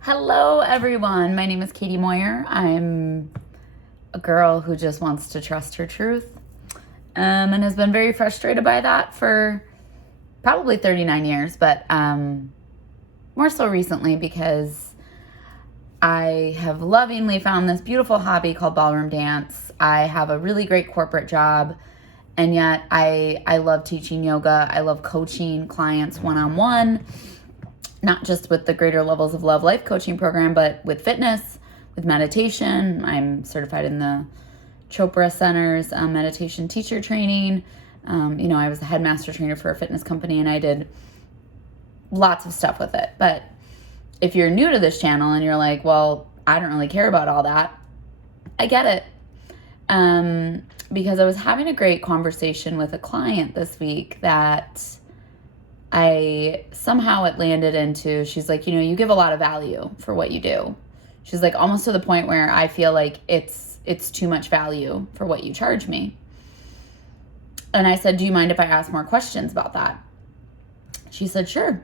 Hello, everyone. My name is kjmeuer. I'm a girl who just wants to trust her truth and has been very frustrated by that for probably 39 years, but more so recently because I have lovingly found this beautiful hobby called ballroom dance. I have a really great corporate job, and yet I love teaching yoga. I love coaching clients one-on-one, not just with the Greater Levels of Love life coaching program, but with fitness, with meditation. I'm certified in the Chopra Center's meditation teacher training. I was the headmaster trainer for a fitness company, and I did lots of stuff with it. But if you're new to this channel and you're like, well, I don't really care about all that, I get it. Because I was having a great conversation with a client this week that somehow it landed into, she's like, you give a lot of value for what you do. She's like, almost to the point where I feel like it's too much value for what you charge me. And I said, do you mind if I ask more questions about that? She said, sure.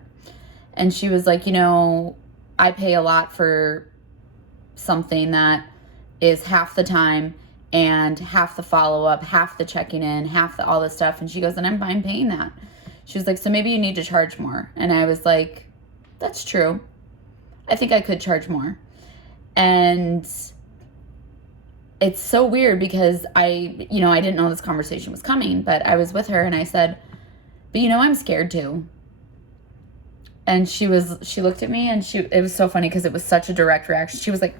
And she was like, I pay a lot for something that is half the time and half the follow-up, half the checking in, half all this stuff. And she goes, and I'm fine paying that. She was like, so maybe you need to charge more. And I was like, that's true. I think I could charge more. And it's so weird because I didn't know this conversation was coming, but I was with her and I said, but I'm scared too. And she looked at me and it was so funny because it was such a direct reaction. She was like,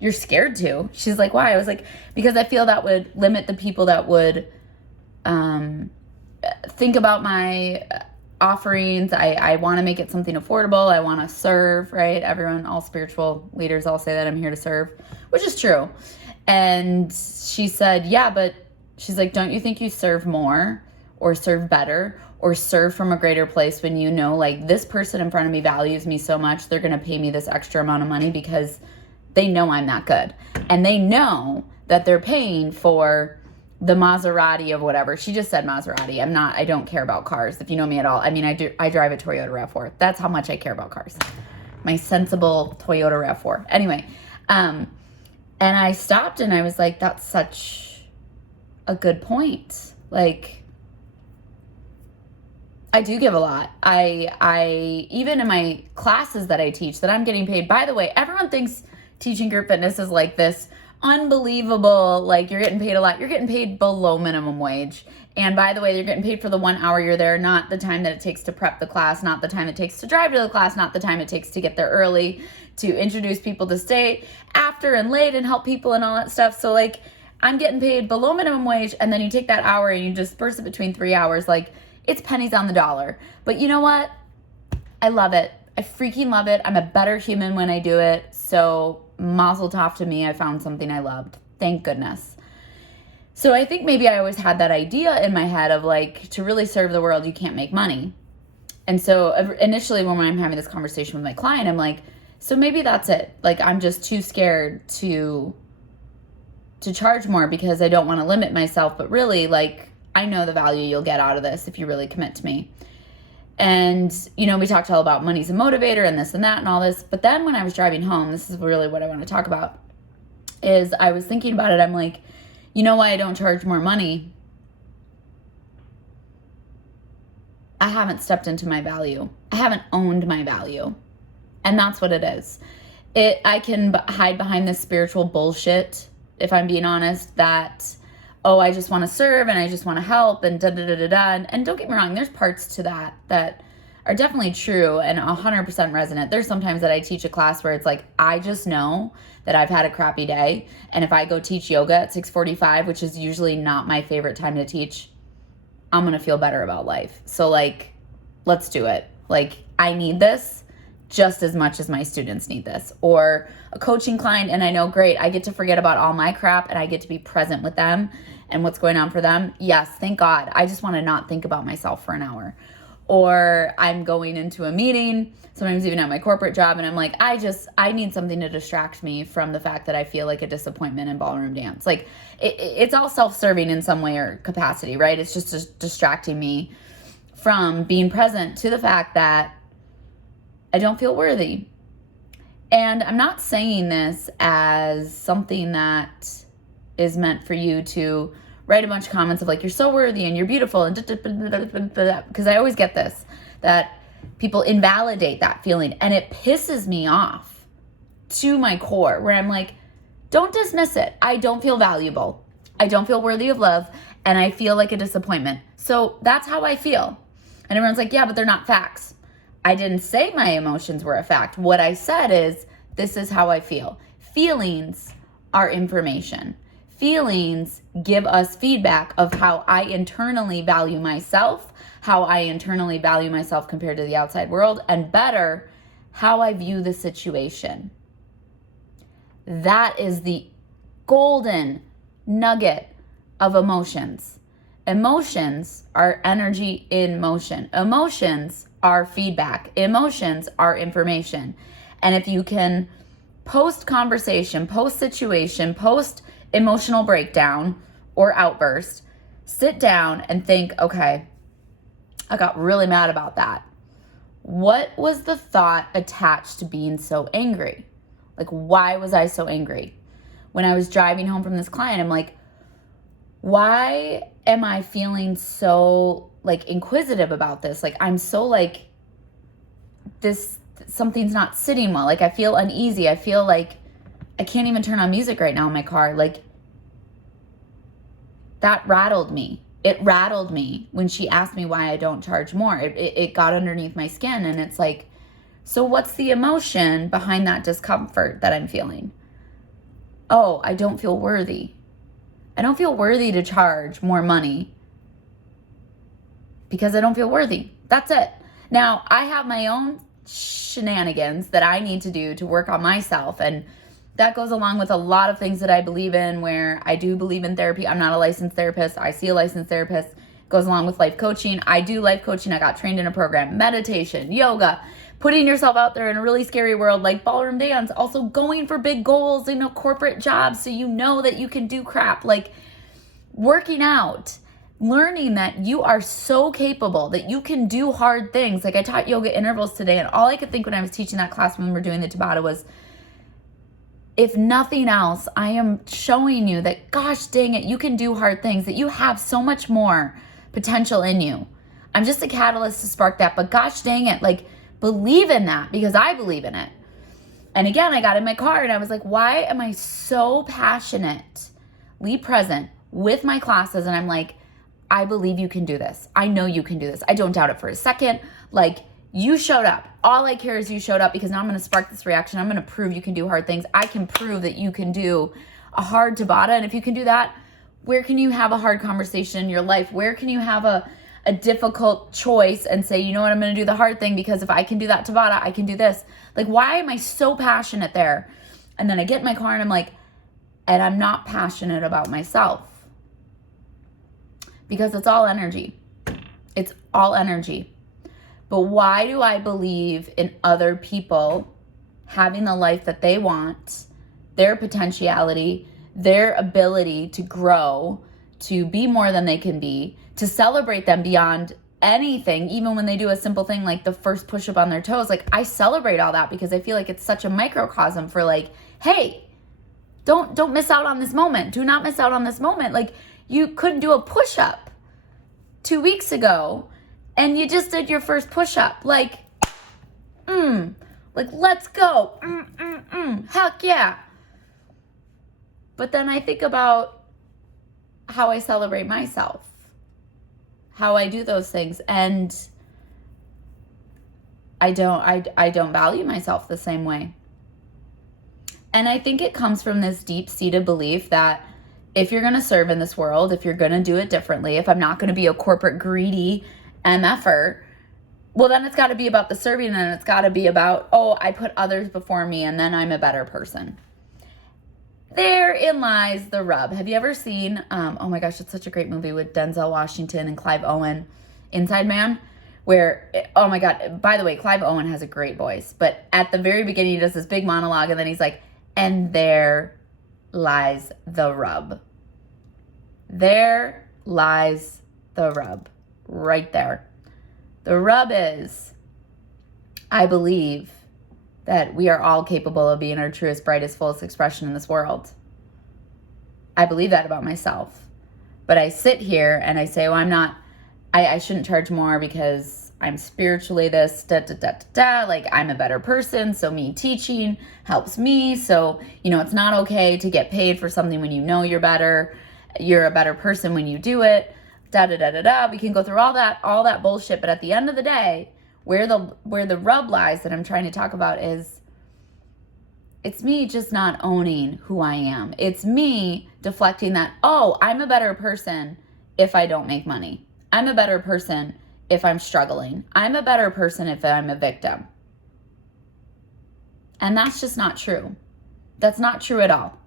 you're scared too? She's like, why? I was like, because I feel that would limit the people that would, think about my offerings. I want to make it something affordable. I want to serve, right? Everyone, all spiritual leaders all say that I'm here to serve, which is true. And she said, yeah, but she's like, don't you think you serve more or serve better or serve from a greater place when like this person in front of me values me so much, they're going to pay me this extra amount of money because they know I'm that good. And they know that they're paying for the Maserati of whatever. She just said Maserati. I don't care about cars. If you know me at all. I mean, I drive a Toyota RAV4. That's how much I care about cars. My sensible Toyota RAV4. Anyway, and I stopped and I was like, that's such a good point. Like, I do give a lot. I even in my classes that I teach that I'm getting paid. By the way, everyone thinks teaching group fitness is like this unbelievable, like you're getting paid a lot. You're getting paid below minimum wage. And by the way, you're getting paid for the 1 hour you're there, not the time that it takes to prep the class, not the time it takes to drive to the class, not the time it takes to get there early, to introduce people to stay after and late and help people and all that stuff. So like, I'm getting paid below minimum wage, and then you take that hour and you disperse it between 3 hours. Like, it's pennies on the dollar. But you know what? I love it. I freaking love it. I'm a better human when I do it. So mazel tov to me. I found something I loved. Thank goodness. So I think maybe I always had that idea in my head of like, to really serve the world, you can't make money. And so initially when I'm having this conversation with my client, I'm like, so maybe that's it. Like, I'm just too scared to charge more because I don't want to limit myself. But really, like, I know the value you'll get out of this if you really commit to me. And, we talked all about money's a motivator and this and that and all this. But then when I was driving home, this is really what I want to talk about, is I was thinking about it. I'm like, you know why I don't charge more money? I haven't stepped into my value. I haven't owned my value. And that's what it is. I can hide behind this spiritual bullshit, if I'm being honest, that, oh, I just want to serve and I just want to help and da-da-da-da-da. And don't get me wrong, there's parts to that are definitely true and 100% resonant. There's sometimes that I teach a class where it's like, I just know that I've had a crappy day. And if I go teach yoga at 6:45, which is usually not my favorite time to teach, I'm going to feel better about life. So like, let's do it. Like, I need this just as much as my students need this. Or a coaching client, and I know, great, I get to forget about all my crap and I get to be present with them and what's going on for them. Yes, thank God. I just want to not think about myself for an hour. Or I'm going into a meeting, sometimes even at my corporate job, and I'm like, I need something to distract me from the fact that I feel like a disappointment in ballroom dance. Like, it's all self-serving in some way or capacity, right? It's just distracting me from being present to the fact that I don't feel worthy. And I'm not saying this as something that is meant for you to write a bunch of comments of like, you're so worthy and you're beautiful and because I always get this, that people invalidate that feeling, and it pisses me off to my core, where I'm like, don't dismiss it. I don't feel valuable. I don't feel worthy of love, and I feel like a disappointment. So that's how I feel. And everyone's like, yeah, but they're not facts. I didn't say my emotions were a fact. What I said is, this is how I feel. Feelings are information. Feelings give us feedback of how I internally value myself, how I internally value myself compared to the outside world, and better, how I view the situation. That is the golden nugget of emotions. Emotions are energy in motion. Emotions are feedback. Emotions are information. And if you can post conversation, post situation, post emotional breakdown or outburst, sit down and think, okay, I got really mad about that. What was the thought attached to being so angry? Like, why was I so angry? When I was driving home from this client, I'm like, why am I feeling so like inquisitive about this? Like, I'm so like, this, something's not sitting well. Like, I feel uneasy. I feel like I can't even turn on music right now in my car. Like, that rattled me. It rattled me when she asked me why I don't charge more. It got underneath my skin, and it's like, so what's the emotion behind that discomfort that I'm feeling? Oh, I don't feel worthy. I don't feel worthy to charge more money because I don't feel worthy. That's it. Now, I have my own shenanigans that I need to do to work on myself, and that goes along with a lot of things that I believe in, where I do believe in therapy. I'm not a licensed therapist. I see a licensed therapist. Goes along with life coaching. I do life coaching. I got trained in a program. Meditation, yoga, putting yourself out there in a really scary world like ballroom dance. Also going for big goals, corporate jobs, so you know that you can do crap. Like working out, learning that you are so capable, that you can do hard things. Like I taught yoga intervals today, and all I could think when I was teaching that class when we were doing the Tabata was, if nothing else, I am showing you that, gosh dang it, you can do hard things, that you have so much more potential in you. I'm just a catalyst to spark that, but gosh dang it, like believe in that, because I believe in it. And again, I got in my car and I was like, why am I so passionately present with my classes? And I'm like, I believe you can do this. I know you can do this. I don't doubt it for a second. Like, you showed up. All I care is you showed up, because now I'm going to spark this reaction. I'm going to prove you can do hard things. I can prove that you can do a hard Tabata. And if you can do that, where can you have a hard conversation in your life? Where can you have a difficult choice and say, you know what, I'm going to do the hard thing, because if I can do that Tabata, I can do this. Like, why am I so passionate there? And then I get in my car and I'm like, and I'm not passionate about myself, because it's all energy. It's all energy. But why do I believe in other people having the life that they want, their potentiality, their ability to grow, to be more than they can be, to celebrate them beyond anything, even when they do a simple thing like the first push-up on their toes? Like, I celebrate all that because I feel like it's such a microcosm for like, hey, don't miss out on this moment. Do not miss out on this moment. Like, you couldn't do a push-up 2 weeks ago, and you just did your first push-up. Like, let's go. Heck yeah. But then I think about how I celebrate myself, how I do those things, and I don't value myself the same way. And I think it comes from this deep-seated belief that if you're going to serve in this world, if you're going to do it differently, if I'm not going to be a corporate greedy MFer, well, then it's got to be about the serving, and it's got to be about, oh, I put others before me, and then I'm a better person. Therein lies the rub. Have you ever seen, oh my gosh, it's such a great movie with Denzel Washington and Clive Owen, Inside Man, where, oh my God, by the way, Clive Owen has a great voice, but at the very beginning, he does this big monologue, and then he's like, and there lies the rub. There lies the rub. Right there. The rub is, I believe that we are all capable of being our truest, brightest, fullest expression in this world. I believe that about myself. But I sit here and I say, well, I shouldn't charge more because I'm spiritually this, like I'm a better person. So me teaching helps me. So, it's not okay to get paid for something when you know you're better. You're a better person when you do it. We can go through all that bullshit. But at the end of the day, where the rub lies that I'm trying to talk about is it's me just not owning who I am. It's me deflecting that, I'm a better person if I don't make money. I'm a better person if I'm struggling. I'm a better person if I'm a victim. And that's just not true. That's not true at all.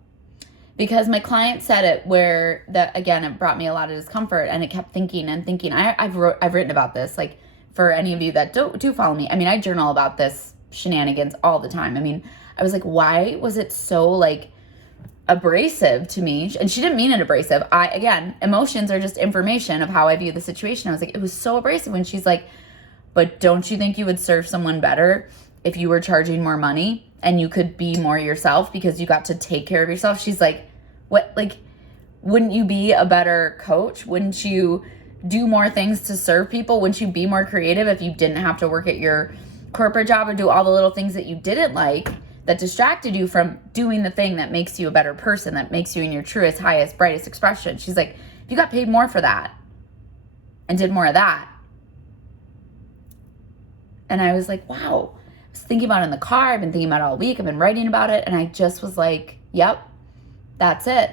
Because my client said it where again, it brought me a lot of discomfort, and it kept thinking. I've written about this, like, for any of you that do follow me. I journal about this shenanigans all the time. I was like, why was it so like abrasive to me? And she didn't mean it abrasive. Again, emotions are just information of how I view the situation. I was like, it was so abrasive when she's like, but don't you think you would serve someone better if you were charging more money and you could be more yourself because you got to take care of yourself? She's like, what? Like, wouldn't you be a better coach? Wouldn't you do more things to serve people? Wouldn't you be more creative if you didn't have to work at your corporate job or do all the little things that you didn't like that distracted you from doing the thing that makes you a better person, that makes you in your truest, highest, brightest expression? She's like, if you got paid more for that and did more of that. And I was like, wow. I was thinking about it in the car. I've been thinking about it all week. I've been writing about it. And I just was like, yep, that's it.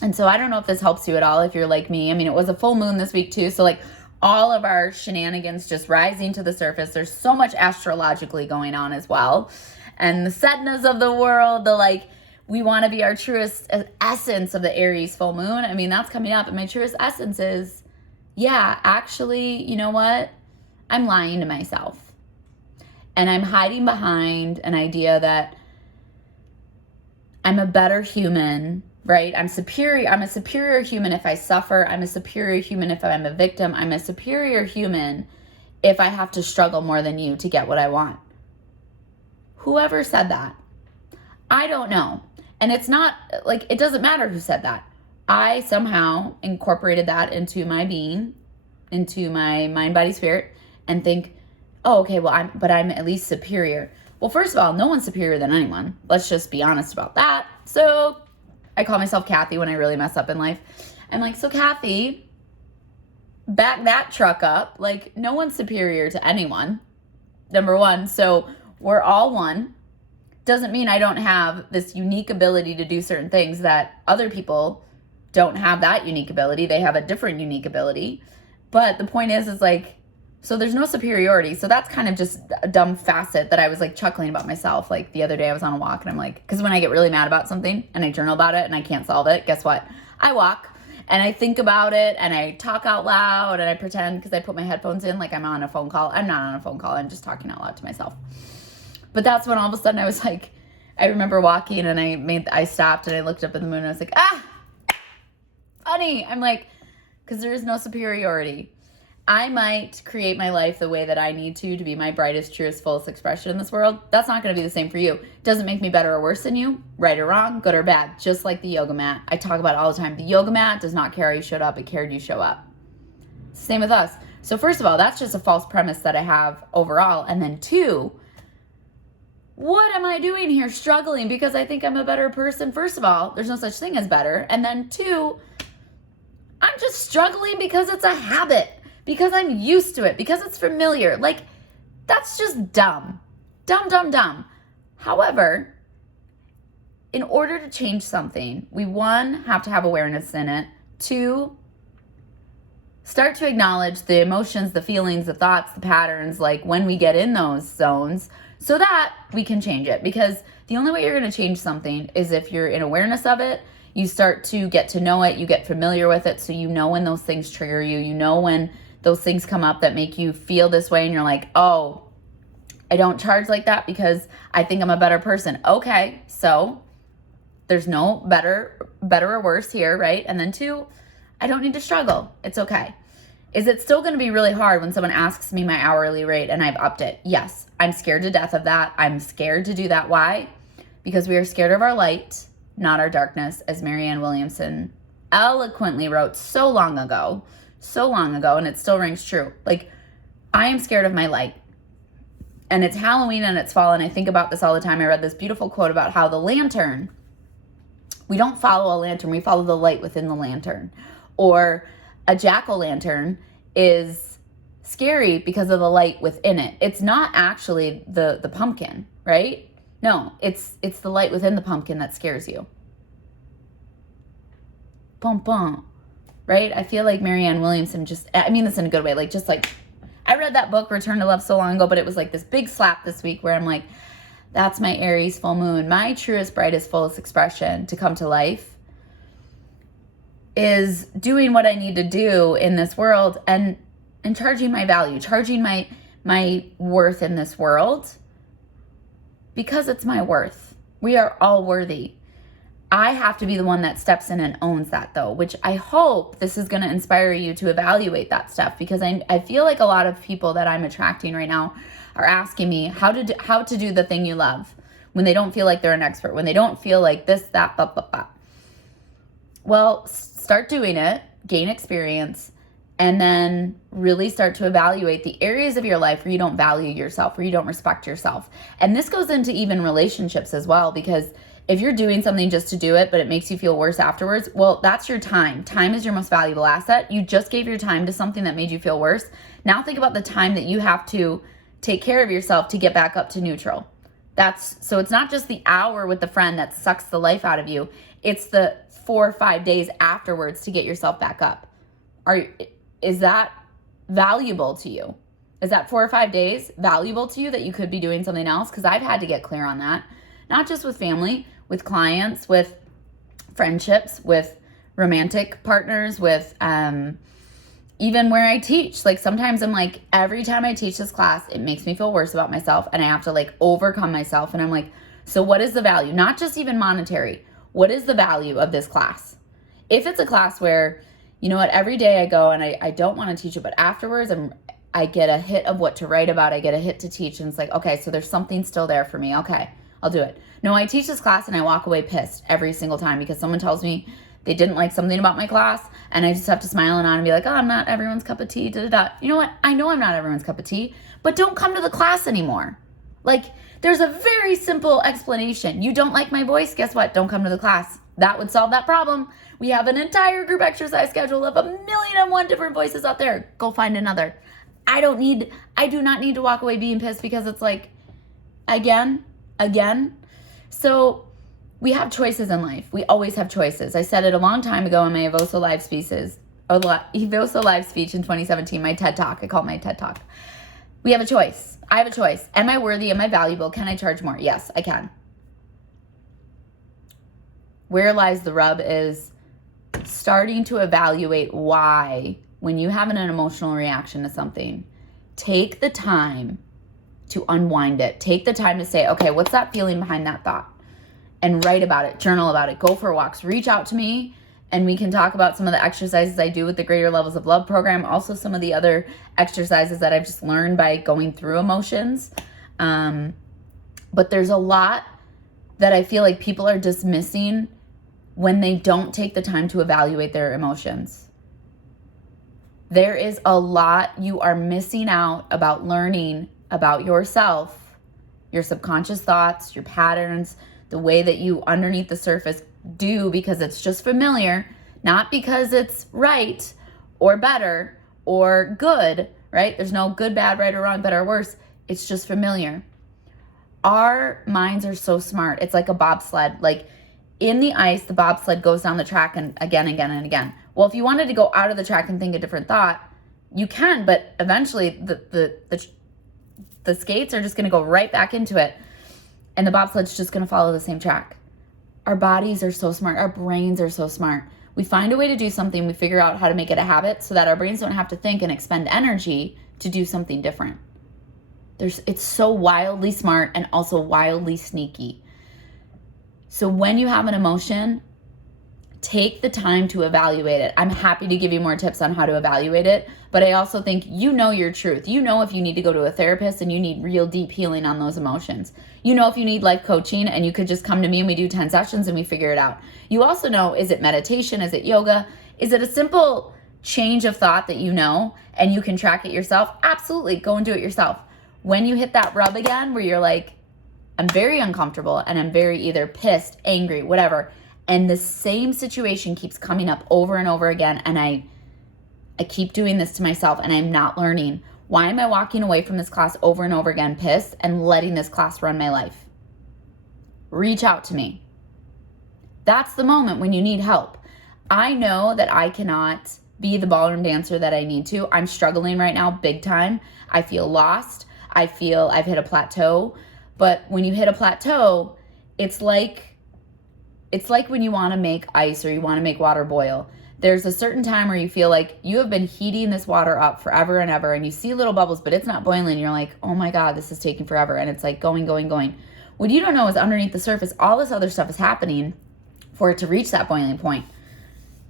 And so I don't know if this helps you at all if you're like me. It was a full moon this week too. So like all of our shenanigans just rising to the surface. There's so much astrologically going on as well. And the Sednas of the world, we want to be our truest essence of the Aries full moon. That's coming up. And my truest essence is, actually, you know what? I'm lying to myself. And I'm hiding behind an idea that I'm a better human, right? I'm a superior human if I suffer. I'm a superior human if I'm a victim. I'm a superior human if I have to struggle more than you to get what I want. Whoever said that, I don't know. And it's not like, it doesn't matter who said that. I somehow incorporated that into my being, into my mind, body, spirit, and think, okay, well, I'm at least superior. Well, first of all, no one's superior than anyone. Let's just be honest about that. So I call myself Kathy when I really mess up in life. I'm like, so Kathy, back that truck up. Like, no one's superior to anyone, number one. So we're all one. Doesn't mean I don't have this unique ability to do certain things that other people don't have that unique ability. They have a different unique ability. But the point is like, so there's no superiority. So that's kind of just a dumb facet that I was like chuckling about myself. Like the other day I was on a walk and I'm like, because when I get really mad about something and I journal about it and I can't solve it, guess what? I walk and I think about it and I talk out loud and I pretend, because I put my headphones in like I'm on a phone call. I'm not on a phone call. I'm just talking out loud to myself. But that's when all of a sudden I was like, I remember walking and I stopped and I looked up at the moon and I was like, funny. I'm like, because there is no superiority. I might create my life the way that I need to be my brightest, truest, fullest expression in this world. That's not going to be the same for you. Doesn't make me better or worse than you, right or wrong, good or bad, just like the yoga mat. I talk about it all the time. The yoga mat does not care how you showed up. It cared you show up. Same with us. So first of all, that's just a false premise that I have overall. And then two, what am I doing here struggling because I think I'm a better person? First of all, there's no such thing as better. And then two, I'm just struggling because it's a habit. Because I'm used to it, because it's familiar. Like, that's just dumb. Dumb. However, in order to change something, we, one, have to have awareness in it. Two, start to acknowledge the emotions, the feelings, the thoughts, the patterns, like when we get in those zones, so that we can change it. Because the only way you're going to change something is if you're in awareness of it, you start to get to know it, you get familiar with it, so you know when those things trigger you, you know when those things come up that make you feel this way and you're like, oh, I don't charge like that because I think I'm a better person. Okay, so there's no better or worse here, right? And then two, I don't need to struggle. It's okay. Is it still going to be really hard when someone asks me my hourly rate and I've upped it? Yes. I'm scared to death of that. I'm scared to do that. Why? Because we are scared of our light, not our darkness, as Marianne Williamson eloquently wrote so long ago, and it still rings true. Like, I am scared of my light. And it's Halloween and it's fall, and I think about this all the time. I read this beautiful quote about how the lantern, we don't follow a lantern, we follow the light within the lantern. Or a jack-o'-lantern is scary because of the light within it. It's not actually the pumpkin, right? No, it's the light within the pumpkin that scares you. Bum bum, right? I feel like Marianne Williamson I mean this in a good way, I read that book, Return to Love, so long ago, but it was like this big slap this week where I'm like, that's my Aries full moon. My truest, brightest, fullest expression to come to life is doing what I need to do in this world and charging my value, charging my worth in this world, because it's my worth. We are all worthy. I have to be the one that steps in and owns that, though, which I hope this is going to inspire you to evaluate that stuff, because I feel like a lot of people that I'm attracting right now are asking me how to do the thing you love when they don't feel like they're an expert, when they don't feel like this, that, blah, blah, blah. Well, start doing it, gain experience, and then really start to evaluate the areas of your life where you don't value yourself, where you don't respect yourself. And this goes into even relationships as well, because if you're doing something just to do it, but it makes you feel worse afterwards, well, that's your time. Time is your most valuable asset. You just gave your time to something that made you feel worse. Now think about the time that you have to take care of yourself to get back up to neutral. So it's not just the hour with the friend that sucks the life out of you. It's the 4 or 5 days afterwards to get yourself back up. Is that valuable to you? Is that 4 or 5 days valuable to you that you could be doing something else? Because I've had to get clear on that. Not just with family, with clients, with friendships, with romantic partners, with even where I teach. Like, sometimes I'm like, every time I teach this class, it makes me feel worse about myself, and I have to overcome myself. And I'm like, so what is the value? Not just even monetary. What is the value of this class? If it's a class where, you know what, every day I go and I don't want to teach it, but afterwards I get a hit of what to write about, I get a hit to teach, and it's like, okay, so there's something still there for me. Okay, I'll do it. No, I teach this class and I walk away pissed every single time because someone tells me they didn't like something about my class, and I just have to smile and on and be like, oh, I'm not everyone's cup of tea, da-da-da. You know what? I know I'm not everyone's cup of tea, but don't come to the class anymore. There's a very simple explanation. You don't like my voice? Guess what? Don't come to the class. That would solve that problem. We have an entire group exercise schedule of 1,000,001 different voices out there. Go find another. I do not need to walk away being pissed because it's like, again. So we have choices in life. We always have choices. I said it a long time ago in my Evoso Live speech in 2017, my TED Talk. I call it my TED Talk. We have a choice. I have a choice. Am I worthy? Am I valuable? Can I charge more? Yes, I can. Where lies the rub is starting to evaluate why, when you have an emotional reaction to something, take the time to unwind it. Take the time to say, okay, what's that feeling behind that thought? And write about it, journal about it, go for walks, reach out to me, and we can talk about some of the exercises I do with the Greater Levels of Love program, also some of the other exercises that I've just learned by going through emotions. But there's a lot that I feel like people are dismissing when they don't take the time to evaluate their emotions. There is a lot you are missing out about learning about yourself, your subconscious thoughts, your patterns, the way that you underneath the surface do because it's just familiar, not because it's right or better or good, right? There's no good, bad, right or wrong, better or worse. It's just familiar. Our minds are so smart. It's like a bobsled. In the ice, the bobsled goes down the track and again. Well, if you wanted to go out of the track and think a different thought, you can, but eventually the skates are just going to go right back into it, and the bobsled's just going to follow the same track. Our bodies are so smart. Our brains are so smart. We find a way to do something. We figure out how to make it a habit so that our brains don't have to think and expend energy to do something different. It's so wildly smart and also wildly sneaky. So when you have an emotion, Take the time to evaluate it. I'm happy to give you more tips on how to evaluate it, but I also think you know your truth. You know if you need to go to a therapist and you need real deep healing on those emotions. You know if you need life coaching and you could just come to me and we do 10 sessions and we figure it out. You also know, is it meditation? Is it yoga? Is it a simple change of thought that you know and you can track it yourself? Absolutely, go and do it yourself. When you hit that rub again where you're like, I'm very uncomfortable and I'm very either pissed, angry, whatever, and the same situation keeps coming up over and over again, and I keep doing this to myself and I'm not learning. Why am I walking away from this class over and over again pissed and letting this class run my life? Reach out to me. That's the moment when you need help. I know that I cannot be the ballroom dancer that I need to. I'm struggling right now big time. I feel lost. I feel I've hit a plateau. But when you hit a plateau, it's like when you want to make ice or you want to make water boil. There's a certain time where you feel like you have been heating this water up forever and ever, and you see little bubbles, but it's not boiling. You're like, oh my God, this is taking forever. And it's like going. What you don't know is underneath the surface, all this other stuff is happening for it to reach that boiling point.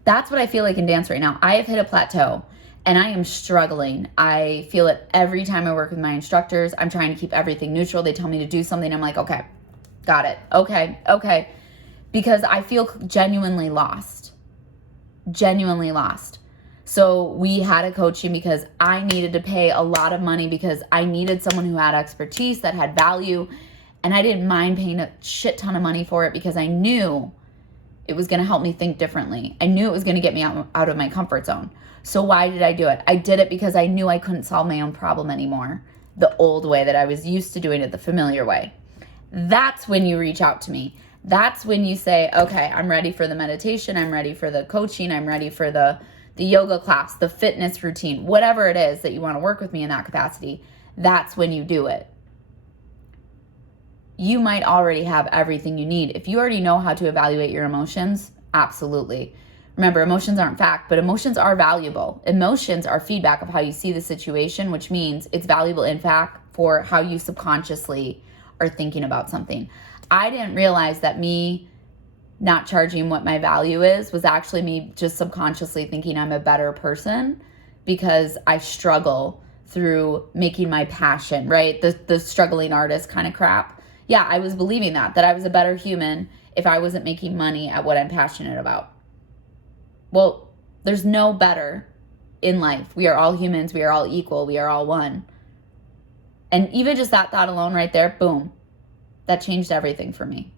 That's what I feel like in dance right now. I have hit a plateau and I am struggling. I feel it every time I work with my instructors. I'm trying to keep everything neutral. They tell me to do something. I'm like, okay, got it. Okay. Because I feel genuinely lost. So we had a coaching because I needed to pay a lot of money because I needed someone who had expertise, that had value, and I didn't mind paying a shit ton of money for it because I knew it was going to help me think differently. I knew it was going to get me out of my comfort zone. So why did I do it? I did it because I knew I couldn't solve my own problem anymore, the old way that I was used to doing it, the familiar way. That's when you reach out to me. That's when you say, okay, I'm ready for the meditation. I'm ready for the coaching. I'm ready for the yoga class, the fitness routine, whatever it is that you want to work with me in that capacity. That's when you do it. You might already have everything you need. If you already know how to evaluate your emotions, absolutely. Remember, emotions aren't fact, but emotions are valuable. Emotions are feedback of how you see the situation, which means it's valuable in fact for how you subconsciously are thinking about something. I didn't realize that me not charging what my value is was actually me just subconsciously thinking I'm a better person because I struggle through making my passion, right? The struggling artist kind of crap. Yeah, I was believing that I was a better human if I wasn't making money at what I'm passionate about. Well, there's no better in life. We are all humans. We are all equal. We are all one. And even just that thought alone right there, boom, that changed everything for me.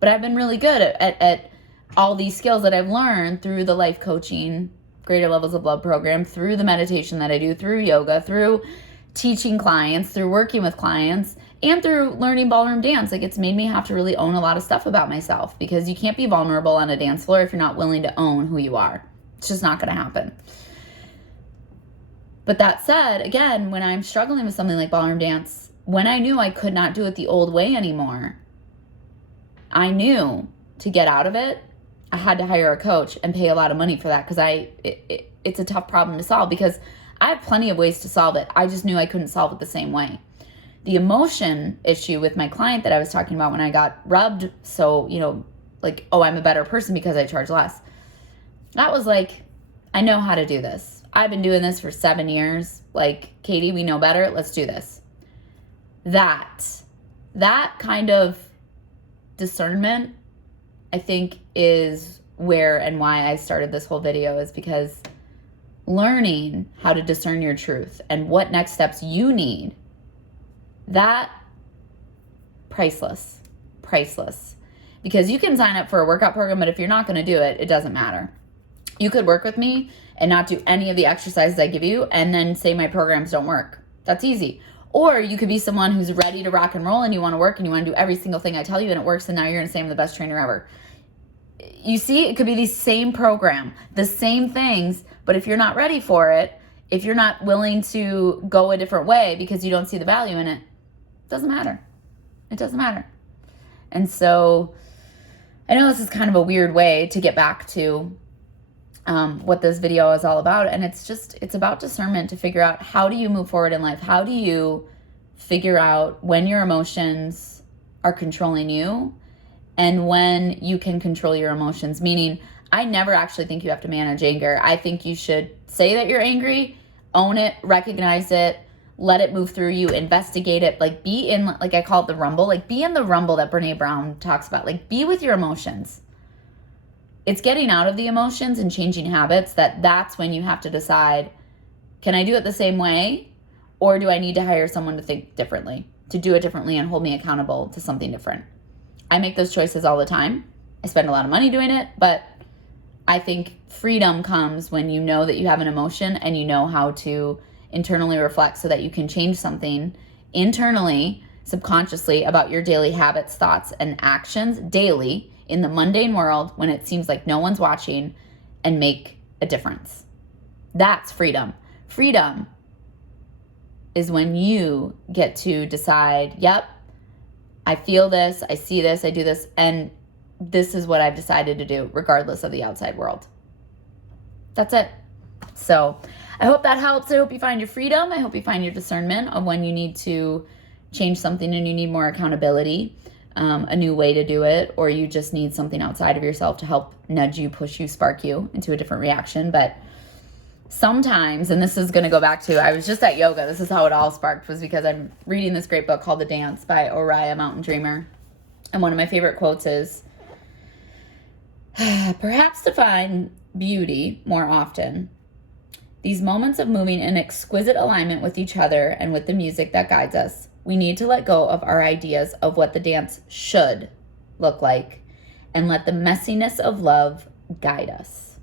But I've been really good at all these skills that I've learned through the life coaching, Greater Levels of Love program, through the meditation that I do, through yoga, through teaching clients, through working with clients, and through learning ballroom dance. Like, it's made me have to really own a lot of stuff about myself because you can't be vulnerable on a dance floor if you're not willing to own who you are. It's just not going to happen. But that said, again, when I'm struggling with something like ballroom dance, when I knew I could not do it the old way anymore, I knew to get out of it, I had to hire a coach and pay a lot of money for that because it's a tough problem to solve because I have plenty of ways to solve it. I just knew I couldn't solve it the same way. The emotion issue with my client that I was talking about when I got rubbed, so, like, oh, I'm a better person because I charge less. That was like, I know how to do this. I've been doing this for 7 years. Like, Katie, we know better. Let's do this. That kind of discernment, I think, is where and why I started this whole video, is because learning how to discern your truth and what next steps you need, that priceless. Because you can sign up for a workout program, but if you're not going to do it, it doesn't matter. You could work with me and not do any of the exercises I give you and then say my programs don't work. That's easy. Or you could be someone who's ready to rock and roll and you want to work and you want to do every single thing I tell you and it works, and now you're going to say I'm the best trainer ever. You see, it could be the same program, the same things, but if you're not ready for it, if you're not willing to go a different way because you don't see the value in it, it doesn't matter. It doesn't matter. And so I know this is kind of a weird way to get back to what this video is all about. And it's about discernment, to figure out, how do you move forward in life? How do you figure out when your emotions are controlling you and when you can control your emotions? Meaning, I never actually think you have to manage anger. I think you should say that you're angry, own it, recognize it, let it move through you, investigate it, like be in, like I call it the rumble, like be in the rumble that Brene Brown talks about, like be with your emotions. It's getting out of the emotions and changing habits that's when you have to decide, can I do it the same way? Or do I need to hire someone to think differently, to do it differently and hold me accountable to something different? I make those choices all the time. I spend a lot of money doing it, but I think freedom comes when you know that you have an emotion and you know how to internally reflect so that you can change something internally, subconsciously about your daily habits, thoughts, and actions daily in the mundane world when it seems like no one's watching and make a difference. That's freedom. Freedom is when you get to decide, yep, I feel this, I see this, I do this, and this is what I've decided to do, regardless of the outside world. That's it. So I hope that helps. I hope you find your freedom. I hope you find your discernment of when you need to change something and you need more accountability, a new way to do it, or you just need something outside of yourself to help nudge you, push you, spark you into a different reaction. But sometimes, and this is going to go back to, I was just at yoga. This is how it all sparked, was because I'm reading this great book called The Dance by Oriah Mountain Dreamer. And one of my favorite quotes is, perhaps to find beauty more often, these moments of moving in exquisite alignment with each other and with the music that guides us, we need to let go of our ideas of what the dance should look like and let the messiness of love guide us.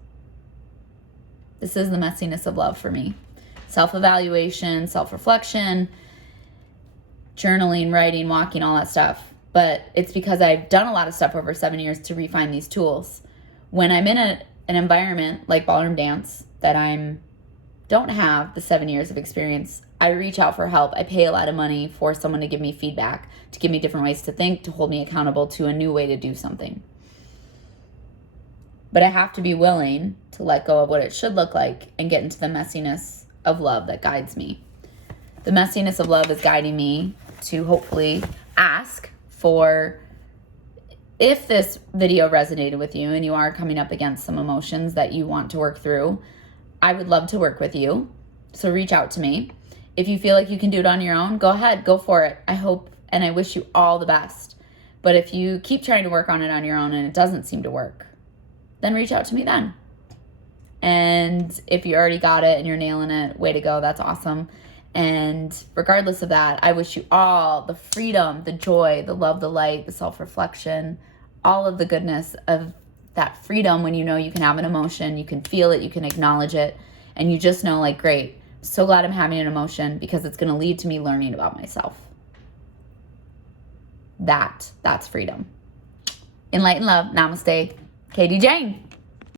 This is the messiness of love for me. Self-evaluation, self-reflection, journaling, writing, walking, all that stuff. But it's because I've done a lot of stuff over 7 years to refine these tools. When I'm in an environment like ballroom dance that don't have the 7 years of experience, I reach out for help. I pay a lot of money for someone to give me feedback, to give me different ways to think, to hold me accountable to a new way to do something. But I have to be willing to let go of what it should look like and get into the messiness of love that guides me. The messiness of love is guiding me to hopefully ask for, if this video resonated with you and you are coming up against some emotions that you want to work through, I would love to work with you. So reach out to me. If you feel like you can do it on your own, go ahead, go for it. I hope and I wish you all the best. But if you keep trying to work on it on your own and it doesn't seem to work, then reach out to me then. And if you already got it and you're nailing it, way to go, that's awesome. And regardless of that, I wish you all the freedom, the joy, the love, the light, the self-reflection, all of the goodness of that freedom when you know you can have an emotion, you can feel it, you can acknowledge it, and you just know, like, great, so glad I'm having an emotion because it's going to lead to me learning about myself. That's freedom. In light and love, namaste, Katie Jane.